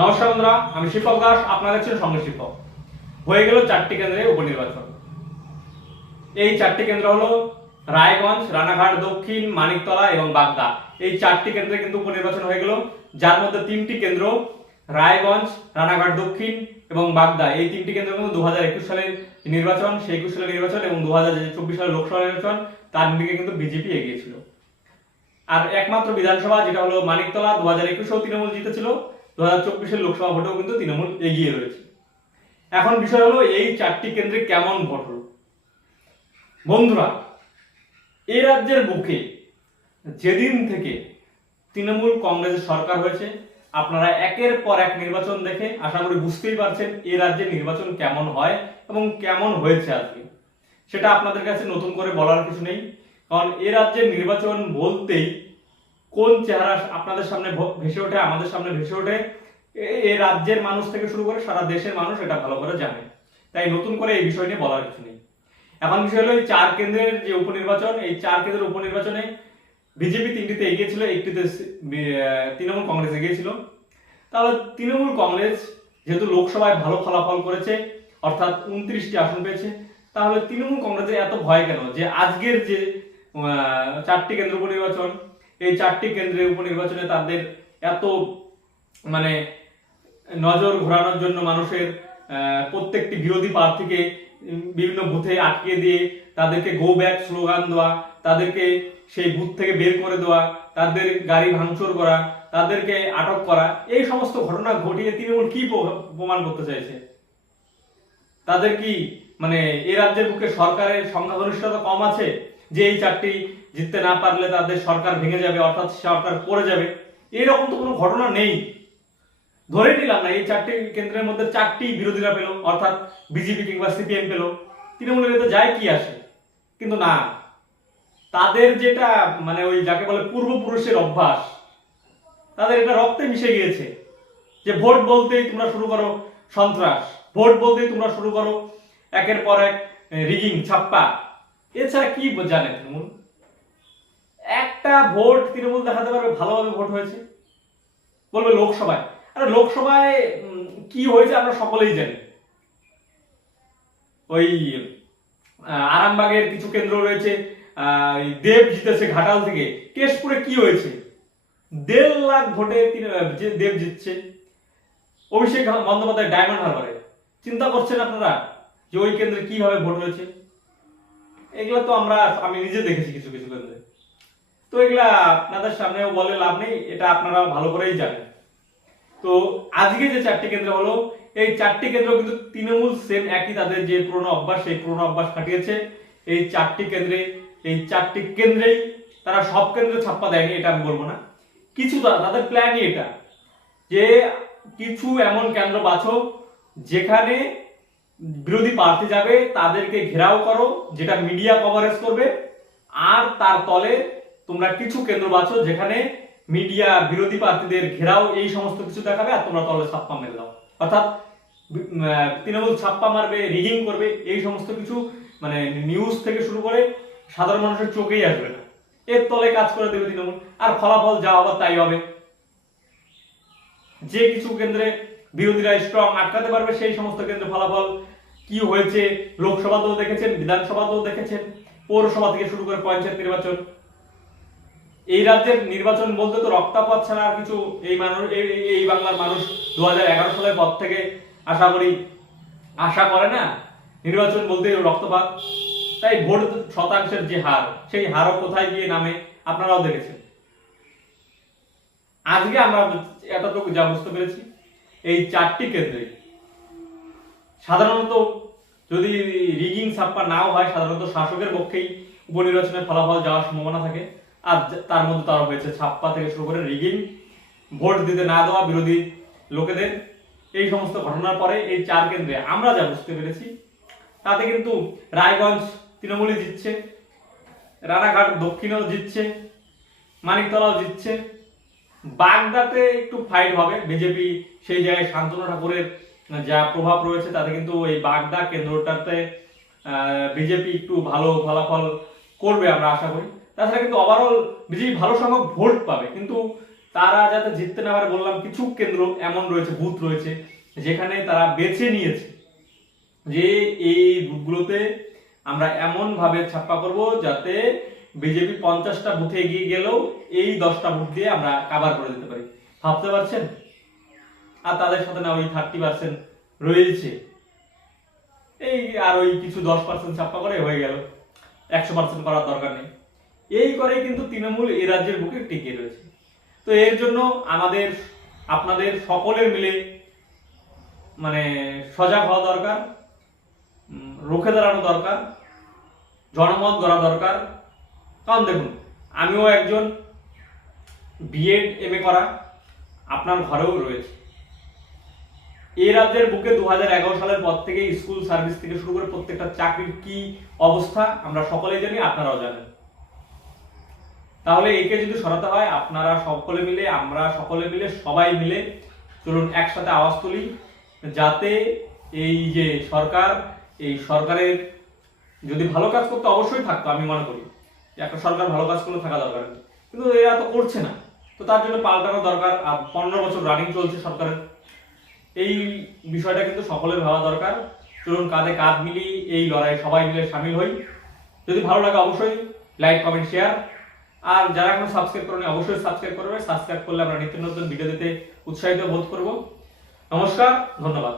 নমস্কার বন্ধুরা, আমি শিল্পক দাস, আপনারা দেখছেন সঙ্গে শিল্পক। হয়ে গেল 4টি কেন্দ্রে উপনির্বাচন। এই 4টি কেন্দ্র হলো রায়গঞ্জ, রানাঘাট দক্ষিণ, মানিকতলা এবং বাগদা। এই 4টি কেন্দ্রে কিন্তু উপনির্বাচন হয়ে গেল, যার মধ্যে 3টি কেন্দ্র রায়গঞ্জ, রানাঘাট দক্ষিণ এবং বাগদা। এই 3টি কেন্দ্র কিন্তু 2021 সালের নির্বাচন, সেই 21 সালের নির্বাচন এবং 2024 সালের লোকসভা নির্বাচন, তার দিকে কিন্তু বিজেপি এগিয়েছিল। আর একমাত্র বিধানসভা যেটা হলো মানিকতলা, 2021-এও তৃণমূল জিতেছিল, 2024-এর লোকসভা ভোটেও কিন্তু তৃণমূল এগিয়ে রয়েছে। এখন বিষয় হলো এই 4টি কেন্দ্রে কেমন ভোট হলো। বন্ধুরা, এই রাজ্যের বুকে যেদিন থেকে তৃণমূল কংগ্রেসের সরকার হয়েছে, আপনারা একের পর এক নির্বাচন দেখে আশা করি বুঝতেই পারছেন এই রাজ্যের নির্বাচন কেমন হয় এবং কেমন হয়েছে আজকে। সেটা আপনাদের কাছে নতুন করে বলার কিছু নেই, কারণ এই রাজ্যের নির্বাচন বলতেই কোন চেহারা আপনাদের সামনে ভেসে ওঠে, আমাদের সামনে ভেসে ওঠে, এই রাজ্যের মানুষ থেকে শুরু করে সারা দেশের মানুষ এটা ভালো করে জানে। তাই নতুন করে এই বিষয় নিয়ে বলার কিছু নেই। এখন বিষয় হলো এই 4 কেন্দ্রের যে উপনির্বাচন, এই 4 কেন্দ্রের উপনির্বাচনে বিজেপি 3টিতে এগিয়েছিল, একটিতে তৃণমূল কংগ্রেস এগিয়েছিল। তাহলে তৃণমূল কংগ্রেস যেহেতু লোকসভায় ভালো ফলাফল করেছে, অর্থাৎ 29টি আসন পেয়েছে, তাহলে তৃণমূল কংগ্রেসের এত ভয় কেন যে আজকের যে 4টি কেন্দ্র উপনির্বাচন, এই 4টি কেন্দ্রের উপনির্বাচনে তাদের এত নজর ঘোরানোর জন্য মানুষের প্রত্যেকটি বিরোধী প্রার্থীকে বিভিন্ন বুথে আটকে দিয়ে তাদেরকে গো ব্যাক স্লোগান দেওয়া, তাদেরকে সেই বুথ থেকে বের করে দেওয়া, তাদের গাড়ি ভাঙচুর করা, তাদেরকে আটক করা, এই সমস্ত ঘটনা ঘটিয়ে তৃণমূল কি প্রমাণ করতে চাইছে? তাদের কি এই রাজ্যের বুকে সরকারের সংখ্যাগরিষ্ঠতা কম আছে যে এই 4টি জিততে না পারলে তাদের সরকার ভেঙে যাবে, অর্থাৎ সরকার পড়ে যাবে? এরকম তো কোনো ঘটনা নেই। ধরে নিলাম না এই 4টি কেন্দ্রের মধ্যে 4টি বিরোধীরা পেল, অর্থাৎ বিজেপি কিংবা সিপিএম পেল, তৃণমূলের এতে যায় কি আসে? কিন্তু না, তাদের যেটা ওই যাকে বলে পূর্বপুরুষের অভ্যাস, তাদের এটা রক্তে মিশে গিয়েছে যে ভোট বলতেই তোমরা শুরু করো সন্ত্রাস, ভোট বলতেই তোমরা শুরু করো একের পর এক রিগিং, ছাপ্পা। এছাড়া কি জানে তৃণমূল? একটা ভোট তৃণমূল দেখাতে পারবে ভালোভাবে ভোট হয়েছে? বলবে লোকসভায়। আরে লোকসভায় কি হয়েছে আমরা সকলেই জানি। ওই আরামবাগের কিছু কেন্দ্র রয়েছে, দেব জিতেছে ঘাটাল থেকে। কেশপুরে কি হয়েছে? 1.5 লাখ ভোটে দেব জিতছে। অভিষেক বন্দ্যোপাধ্যায় ডায়মন্ড হারবারে। চিন্তা করছেন আপনারা যে ওই কেন্দ্রে কিভাবে ভোট হয়েছে? এগুলো তো আমি নিজে দেখেছি কিছু কিছু কেন্দ্রে। তো এগুলা আপনাদের সামনেও বলে লাভ নেই, এটা আপনারা ভালো করেই জানেন। তো আজকে যে 4টি কেন্দ্র হলো, এই 4টি কেন্দ্র কিন্তু তৃণমূল সেম একই তাদের যে পুরনো অভ্যাস, সেই পুরনো অভ্যাস খাটিয়েছে। এই 4টি কেন্দ্রেই তারা সব কেন্দ্রে ছাপ্পা দেয়নি, এটা আমি বলবো না। কিছু তাদের প্ল্যানই এটা যে কিছু এমন কেন্দ্র বাছো যেখানে বিরোধী প্রার্থী যাবে, তাদেরকে ঘেরাও করো, যেটা মিডিয়া কভারেজ করবে। আর তার তলে তোমরা কিছু কেন্দ্র বাছো যেখানে মিডিয়া বিরোধী প্রার্থীদের ঘেরাও, এই সমস্ত কিছু দেখাবে, আর তোমরা তলে ছাপ্পা মেরে দাও। অর্থাৎ তৃণমূল ছাপ্পা মারবে, রিগিং করবে, এই সমস্ত কিছু নিউজ থেকে শুরু করে সাধারণ মানুষের চোখেই আসবে না। এর তলে কাজ করে দেবে তৃণমূল, আর ফলাফল যা হবার তাই হবে। যে কিছু কেন্দ্রে বিরোধীরা স্ট্রং আটকাতে পারবে, সেই সমস্ত কেন্দ্রে ফলাফল কি হয়েছে লোকসভাতেও দেখেছেন, বিধানসভাতেও দেখেছেন, পৌরসভা থেকে শুরু করে পঞ্চায়েত নির্বাচন। এই রাজ্যের নির্বাচন বলতে তো রক্তপাত ছাড়া আর কিছু এই বাংলার মানুষ 2011 সালের পর থেকে আশা করে না। নির্বাচন বলতে রক্তপাত। তাই ভোট শতাংশের যে হার, সেই হারও কোথায় গিয়ে নামে আপনারাও দেখেছেন। আজকে আমরা এতটুকু যা বুঝতে পেরেছি, এই 4টি কেন্দ্রে সাধারণত যদি রিগিং ছাপ্পা নাও হয়, সাধারণত শাসকের পক্ষেই উপনির্বাচনের ফলাফল যাওয়ার সম্ভাবনা থাকে। আর তার মধ্যে তারা হয়েছে ছাপ্পা থেকে শুরু করে রিগিং, ভোট দিতে না দেওয়া বিরোধী লোকেদের, এই সমস্ত ঘটনার পরে এই 4 কেন্দ্রে আমরা যা বুঝতে পেরেছি, তাতে কিন্তু রায়গঞ্জ তৃণমূলই জিতছে, রানাঘাট দক্ষিণেও জিতছে, মানিকতলাও জিতছে, বাগদাতে একটু ফাইট হবে। বিজেপি সেই জায়গায় শান্তনু ঠাকুরের যা প্রভাব রয়েছে, তাতে কিন্তু এই বাগদা কেন্দ্রটাতে বিজেপি একটু ভালো ফলাফল করবে আমরা আশা করি। তাছাড়া কিন্তু ওভারঅল বিজেপি ভালো সংখ্যক ভোট পাবে, কিন্তু তারা যাতে জিততে না পারে, বললাম কিছু কেন্দ্র এমন রয়েছে, বুথ রয়েছে যেখানে তারা বেছে নিয়েছে যে এই বুথগুলোতে আমরা এমন ভাবে ছাপ্পা করব যাতে বিজেপি 50টা বুথে এগিয়ে গেলেও এই 10টা বুথ দিয়ে আমরা কভার করে দিতে পারি। ভাবতে পারছেন? আর তাদের সাথে না ওই 30% রয়েছে, এই আর ওই কিছু 10% ছাপ্পা করে হয়ে গেল, 100% করার দরকার নেই। এই করে কিন্তু তৃণমূল এই রাজ্যের বুকে টিকে রয়েছে। তো এর জন্য আমাদের আপনাদের সকলের মিলে মানে সজাগ হওয়া দরকার, রুখে দাঁড়ানো দরকার, জনমত গড়া দরকার। কারণ দেখুন, আমিও একজন বিএড এমএ করা, আপনার ঘরেও রয়েছে। এই রাজ্যের বুকে 2011 সালের পর থেকে স্কুল সার্ভিস থেকে শুরু করে প্রত্যেকটা চাকরির কি অবস্থা আমরা সকলেই জানি, আপনারাও জানেন। তাহলে একে যদি সরাতে হয়, আপনারা সকলে মিলে, আমরা সকলে মিলে, সবাই মিলে চলুন একসাথে আওয়াজ তুলি, যাতে এই যে সরকার, এই সরকারের যদি ভালো কাজ করতে অবশ্যই থাকতো, আমি মনে করি একটা সরকার ভালো কাজ করলে থাকা দরকার, কিন্তু এরা তো করছে না। তো তার জন্য পাল্টানো দরকার। 15 বছর রানিং চলছে সরকারের, এই বিষয়টা কিন্তু সকলের ভাবা দরকার। চলুন কাঁধে কাঁধ মিলিয়ে এই লড়াই সবাই মিলে সামিল হই। যদি ভালো লাগে অবশ্যই লাইক, কমেন্ট, শেয়ার। আর যারা এখনো সাবস্ক্রাইব করেনি অবশ্যই সাবস্ক্রাইব করবে। সাবস্ক্রাইব করলে আমরা নিত্য নতুন ভিডিও দিতে উৎসাহিত বোধ করব। নমস্কার, ধন্যবাদ।